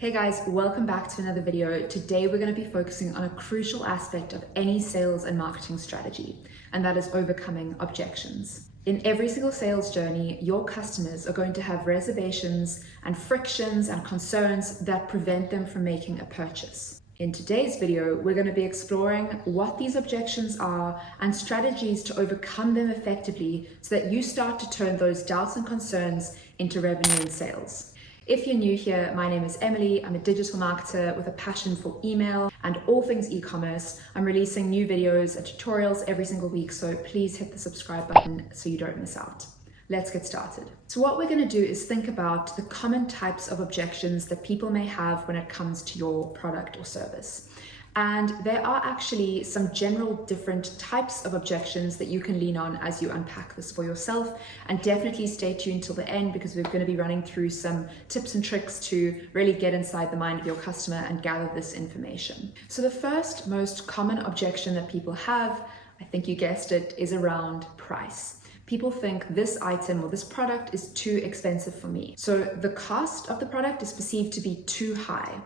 Hey guys, welcome back to another video. Today we're going to be focusing on a crucial aspect of any sales and marketing strategy, and that is overcoming objections. In every single sales journey, your customers are going to have reservations and frictions and concerns that prevent them from making a purchase. In today's video, we're going to be exploring what these objections are and strategies to overcome them effectively so that you start to turn those doubts and concerns into revenue and sales. If you're new here, my name is Emily. I'm a digital marketer with a passion for email and all things e-commerce. I'm releasing new videos and tutorials every single week, so please hit the subscribe button so you don't miss out. Let's get started. So what we're going to do is think about the common types of objections that people may have when it comes to your product or service. And there are actually some general different types of objections that you can lean on as you unpack this for yourself. And definitely stay tuned till the end because we're going to be running through some tips and tricks to really get inside the mind of your customer and gather this information. So the first most common objection that people have, I think you guessed it, is around price. People think this item or this product is too expensive for me. So the cost of the product is perceived to be too high.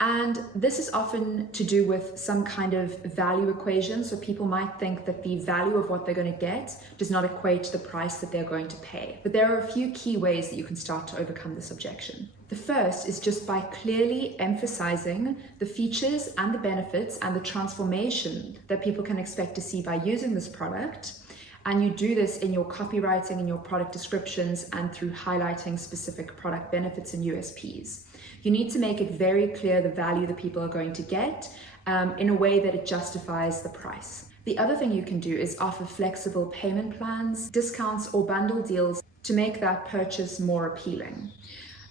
And this is often to do with some kind of value equation. So people might think that the value of what they're going to get does not equate to the price that they're going to pay. But there are a few key ways that you can start to overcome this objection. The first is just by clearly emphasizing the features and the benefits and the transformation that people can expect to see by using this product. And you do this in your copywriting, in your product descriptions, and through highlighting specific product benefits and USPs. You need to make it very clear the value that people are going to get in a way that it justifies the price. The other thing you can do is offer flexible payment plans, discounts, or bundle deals to make that purchase more appealing.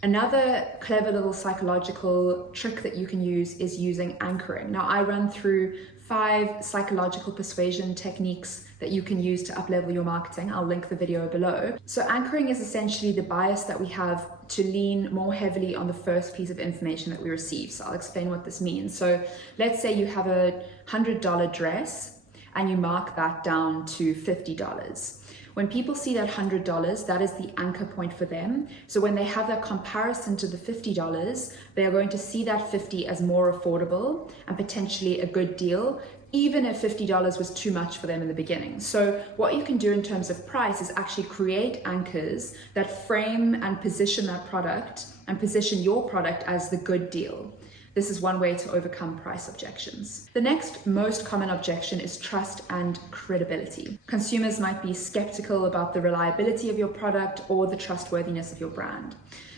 Another clever little psychological trick that you can use is using anchoring. Now, I run through 5 psychological persuasion techniques that you can use to uplevel your marketing. I'll link the video below. So anchoring is essentially the bias that we have to lean more heavily on the first piece of information that we receive. So I'll explain what this means. So let's say you have a $100 dress and you mark that down to $50. When people see that $100, that is the anchor point for them. So when they have that comparison to the $50, they are going to see that $50 as more affordable and potentially a good deal, even if $50 was too much for them in the beginning. So what you can do in terms of price is actually create anchors that frame and position that product and position your product as the good deal. This is one way to overcome price objections. The next most common objection is trust and credibility. Consumers might be skeptical about the reliability of your product or the trustworthiness of your brand.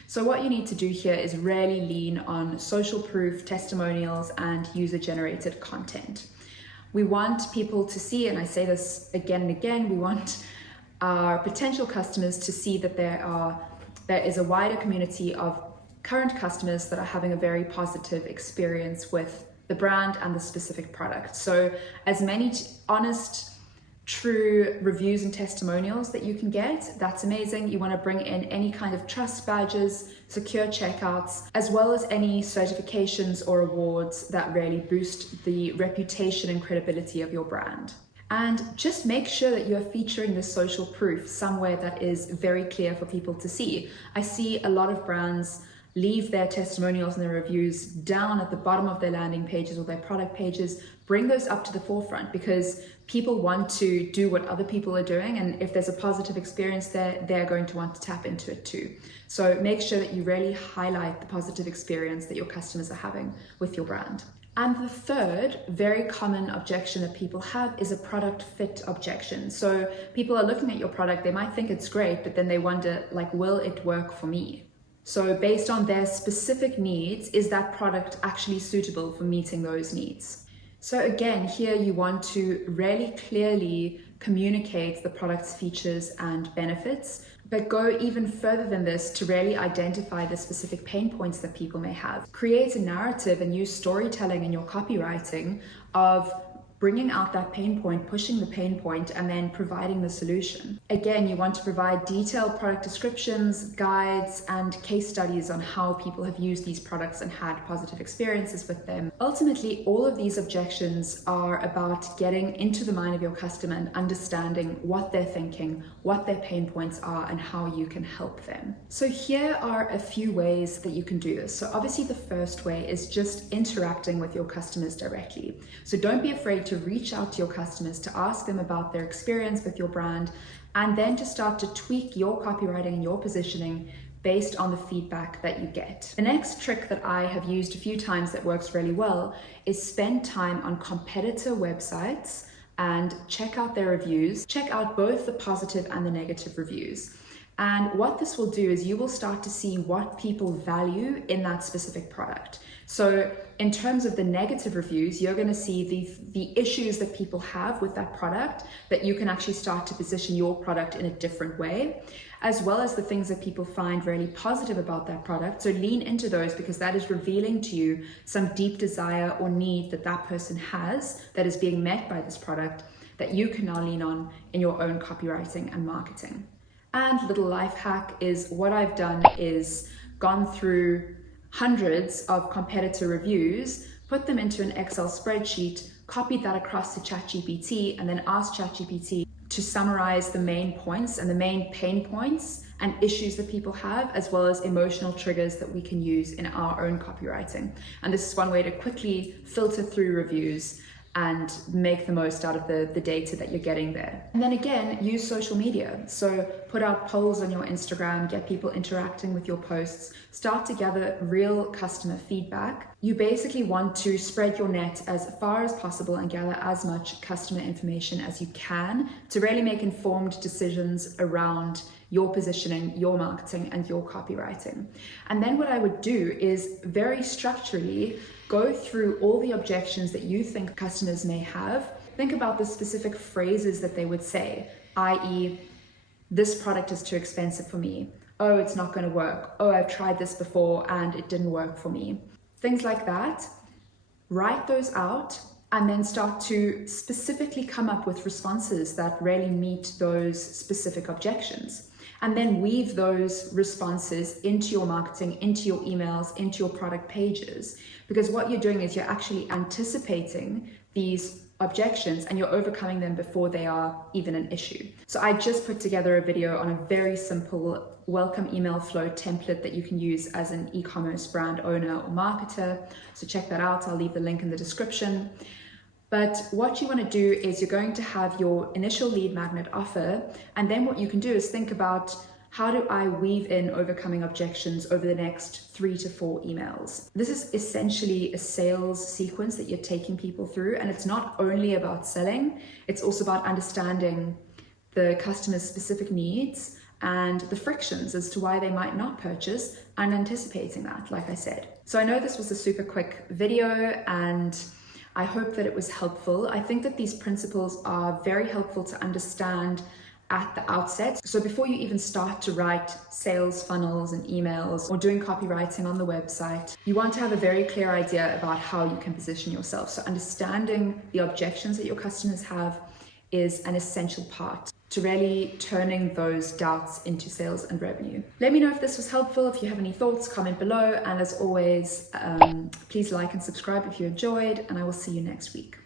So what you need to do here is really lean on social proof, testimonials, and user-generated content. We want people to see, and I say this again and again, we want our potential customers to see that there is a wider community of current customers that are having a very positive experience with the brand and the specific product. So as many honest, true reviews and testimonials that you can get, that's amazing. You want to bring in any kind of trust badges, secure checkouts, as well as any certifications or awards that really boost the reputation and credibility of your brand. And just make sure that you're featuring the social proof somewhere that is very clear for people to see. I see a lot of brands leave their testimonials and their reviews down at the bottom of their landing pages or their product pages. Bring those up to the forefront because people want to do what other people are doing, and if there's a positive experience there, they're going to want to tap into it too. So make sure that you really highlight the positive experience that your customers are having with your brand. And the third very common objection that people have is a product fit objection. So people are looking at your product, they might think it's great, but then they wonder, like, will it work for me? So based on their specific needs, is that product actually suitable for meeting those needs? So again, here you want to really clearly communicate the product's features and benefits, but go even further than this to really identify the specific pain points that people may have. Create a narrative and use storytelling in your copywriting of bringing out that pain point, pushing the pain point, and then providing the solution. Again, you want to provide detailed product descriptions, guides, and case studies on how people have used these products and had positive experiences with them. Ultimately, all of these objections are about getting into the mind of your customer and understanding what they're thinking, what their pain points are, and how you can help them. So here are a few ways that you can do this. So obviously the first way is just interacting with your customers directly. So don't be afraid to reach out to your customers to ask them about their experience with your brand, and then to start to tweak your copywriting and your positioning based on the feedback that you get. The next trick that I have used a few times that works really well is spend time on competitor websites and check out their reviews. Check out both the positive and the negative reviews. And what this will do is you will start to see what people value in that specific product. So in terms of the negative reviews, you're going to see the issues that people have with that product, that you can actually start to position your product in a different way, as well as the things that people find really positive about that product. So lean into those, because that is revealing to you some deep desire or need that that person has that is being met by this product, that you can now lean on in your own copywriting and marketing. And little life hack is, what I've done is gone through hundreds of competitor reviews, put them into an Excel spreadsheet, copied that across to ChatGPT, and then asked ChatGPT to summarize the main points and the main pain points and issues that people have, as well as emotional triggers that we can use in our own copywriting. And this is one way to quickly filter through reviews and make the most out of the data that you're getting there. And then again, use social media. So put out polls on your Instagram, get people interacting with your posts, start to gather real customer feedback. You basically want to spread your net as far as possible and gather as much customer information as you can to really make informed decisions around your positioning, your marketing, and your copywriting. And then what I would do is very structurally go through all the objections that you think customers may have. Think about the specific phrases that they would say, i.e., this product is too expensive for me. Oh, it's not going to work. Oh, I've tried this before and it didn't work for me. Things like that. Write those out and then start to specifically come up with responses that really meet those specific objections. And then weave those responses into your marketing, into your emails, into your product pages. Because what you're doing is you're actually anticipating these objections and you're overcoming them before they are even an issue. So I just put together a video on a very simple welcome email flow template that you can use as an e-commerce brand owner or marketer. So check that out. I'll leave the link in the description. But what you want to do is you're going to have your initial lead magnet offer, and then what you can do is think about, how do I weave in overcoming objections over the next 3 to 4 emails? This is essentially a sales sequence that you're taking people through, and it's not only about selling, it's also about understanding the customer's specific needs and the frictions as to why they might not purchase, and anticipating that, like I said. So I know this was a super quick video, and I hope that it was helpful. I think that these principles are very helpful to understand at the outset. So before you even start to write sales funnels and emails or doing copywriting on the website, you want to have a very clear idea about how you can position yourself. So understanding the objections that your customers have is an essential part to really turning those doubts into sales and revenue. Let me know if this was helpful. If you have any thoughts, comment below. And as always, please like and subscribe if you enjoyed, and I will see you next week.